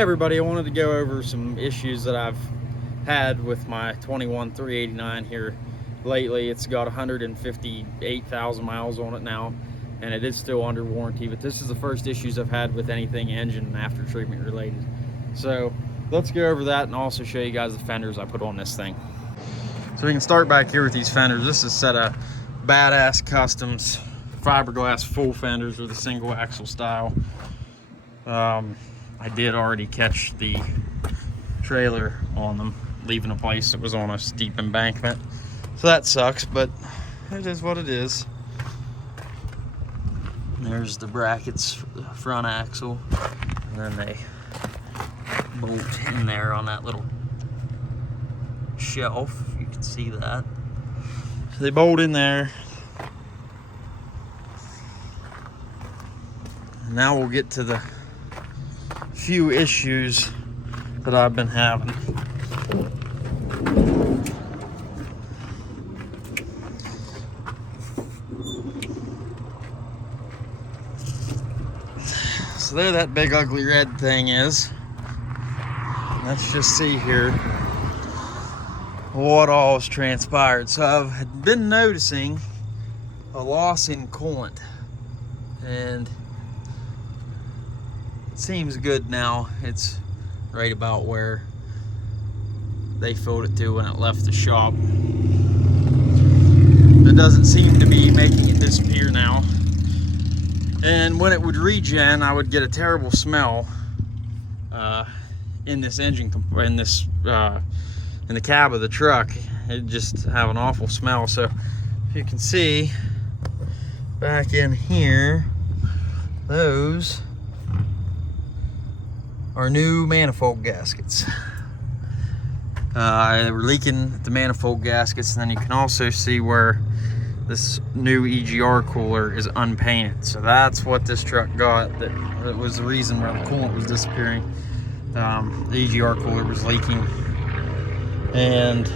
Hey everybody, I wanted to go over some issues that I've had with my 21 389 here lately. It's got 158,000 miles on it now, and it is still under warranty, but this is the first issues I've had with anything engine and after treatment related. So let's go over that and also show you guys the fenders I put on this thing. So we can start back here with these fenders. This is a set of badass customs fiberglass full fenders with a single axle style. I did already catch the trailer on them, leaving a place that was on a steep embankment. So that sucks, but it is what it is. And there's the brackets for the front axle, and then they bolt in there on that little shelf. You can see that. So they bolt in there. And now we'll get to the few issues that I've been having. So there that big ugly red thing is. Let's just see here what all has transpired. So I've been noticing a loss in coolant, and seems good now. It's right about where they filled it to when it left the shop. It doesn't seem to be making it disappear now. And when it would regen, I would get a terrible smell in this engine, in the cab of the truck. It just have an awful smell. So if you can see back in here, those are new manifold gaskets. They were leaking at the manifold gaskets, and then you can also see where this new EGR cooler is unpainted. So that's what this truck got. That was the reason why the coolant was disappearing. The EGR cooler was leaking, and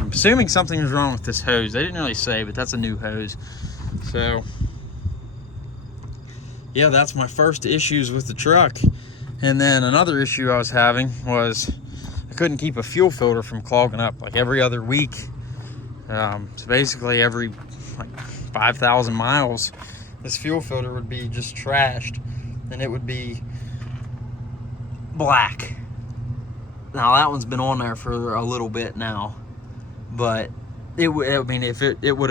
I'm assuming something was wrong with this hose. They didn't really say, but that's a new hose. So yeah, that's my first issues with the truck. And then another issue I was having was I couldn't keep a fuel filter from clogging up like every other week. So basically every like 5,000 miles, this fuel filter would be just trashed, and it would be black. Now that one's been on there for a little bit now, but it would have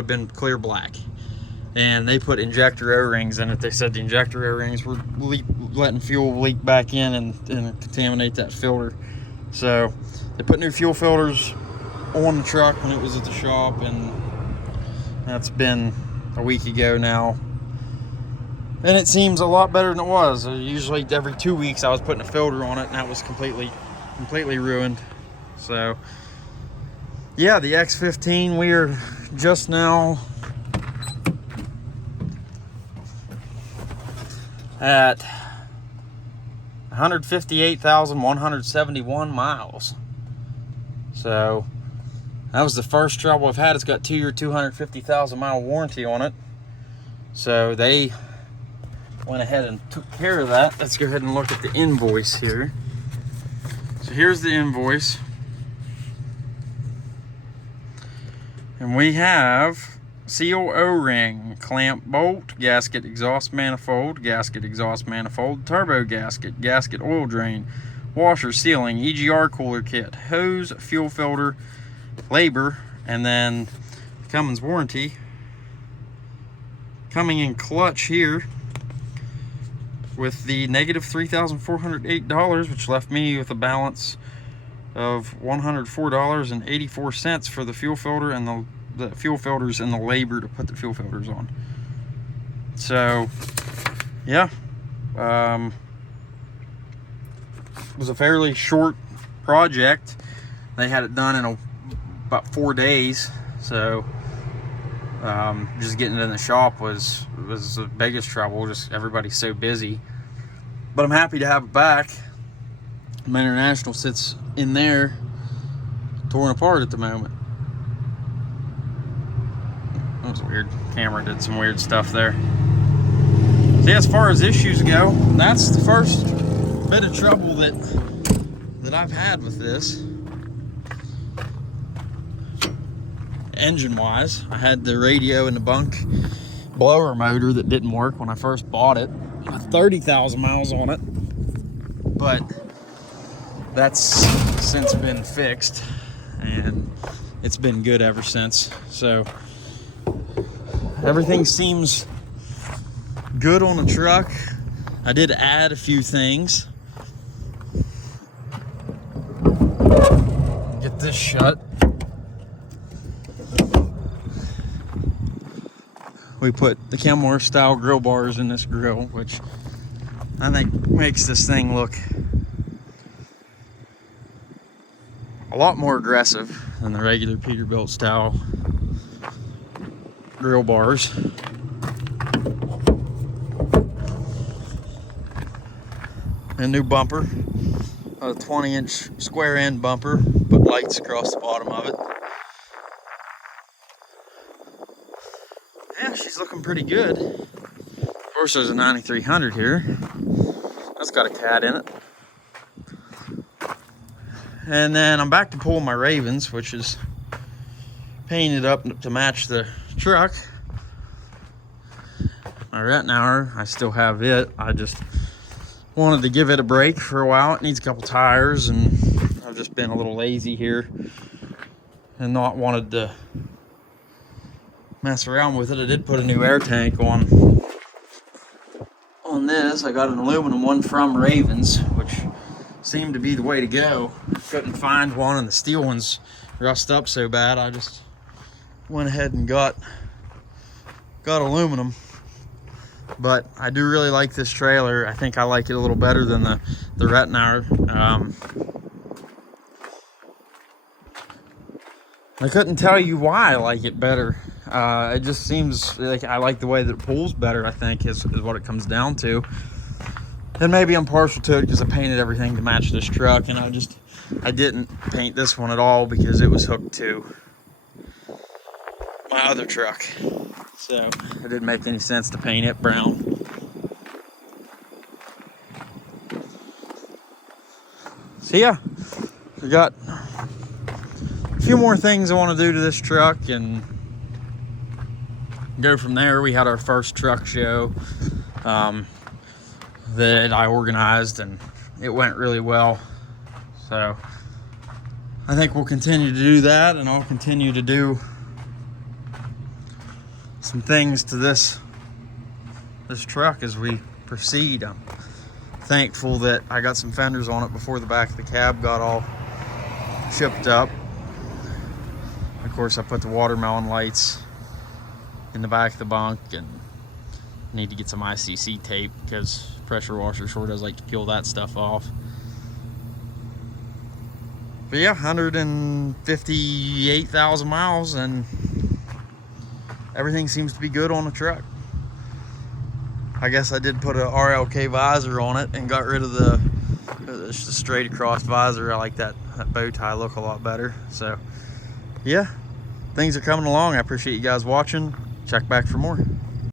been clear black. And they put injector O-rings in it. They said the injector O-rings were letting fuel leak back in and contaminate that filter. So they put new fuel filters on the truck when it was at the shop, and that's been a week ago now. And it seems a lot better than it was. Usually every 2 weeks I was putting a filter on it, and that was completely ruined. So yeah, the X15, we are just now at 158,171 miles. So that was the first trouble I've had. It's got 2-year 250,000 mile warranty on it. So they went ahead and took care of that. Let's go ahead and look at the invoice here. So here's the invoice, and we have seal O-ring, clamp bolt, gasket exhaust manifold, turbo gasket, gasket oil drain, washer sealing, EGR cooler kit, hose, fuel filter, labor, and then Cummins warranty coming in clutch here with the negative $3,408, which left me with a balance of $104.84 for the fuel filter and the fuel filters and the labor to put the fuel filters on. So yeah, it was a fairly short project. They had it done in about 4 days. So just getting it in the shop was the biggest trouble. Just everybody's so busy, but I'm happy to have it back. My International sits in there torn apart at the moment. That was weird. Camera did some weird stuff there. So yeah, as far as issues go, that's the first bit of trouble that I've had with this. Engine-wise, I had the radio and the bunk blower motor that didn't work when I first bought it. 30,000 miles on it, but that's since been fixed, and it's been good ever since. So everything seems good on the truck. I did add a few things. Get this shut. We put the Kenworth style grill bars in this grill, which I think makes this thing look a lot more aggressive than the regular Peterbilt style grill bars. A new bumper, a 20-inch square end bumper, put lights across the bottom of it. Yeah, she's looking pretty good. Of course, there's a 9300 here. That's got a cat in it. And then I'm back to pulling my Ravens, which is painted up to match the truck. My Rettenauer, I still have it. I just wanted to give it a break for a while. It needs a couple tires, and I've just been a little lazy here and not wanted to mess around with it. I did put a new air tank on this. I got an aluminum one from Ravens, which seemed to be the way to go. Couldn't find one, and the steel ones rust up so bad, I just went ahead and got aluminum. But I do really like this trailer. I think I like it a little better than the Rettenauer. I couldn't tell you why I like it better. It just seems like I like the way that it pulls better, I think, is what it comes down to. And maybe I'm partial to it because I painted everything to match this truck, and I didn't paint this one at all because it was hooked to my other truck. So it didn't make any sense to paint it brown. So yeah, we got a few more things I want to do to this truck and go from there. We had our first truck show that I organized, and it went really well. So I think we'll continue to do that, and I'll continue to do some things to this truck as we proceed. I'm thankful that I got some fenders on it before the back of the cab got all shipped up. Of course, I put the watermelon lights in the back of the bunk, and need to get some ICC tape because pressure washer sure does like to peel that stuff off. But yeah, 158,000 miles, and everything seems to be good on the truck. I guess I did put a RLK visor on it and got rid of the straight across visor. I like that bow tie look a lot better. So yeah, things are coming along. I appreciate you guys watching. Check back for more.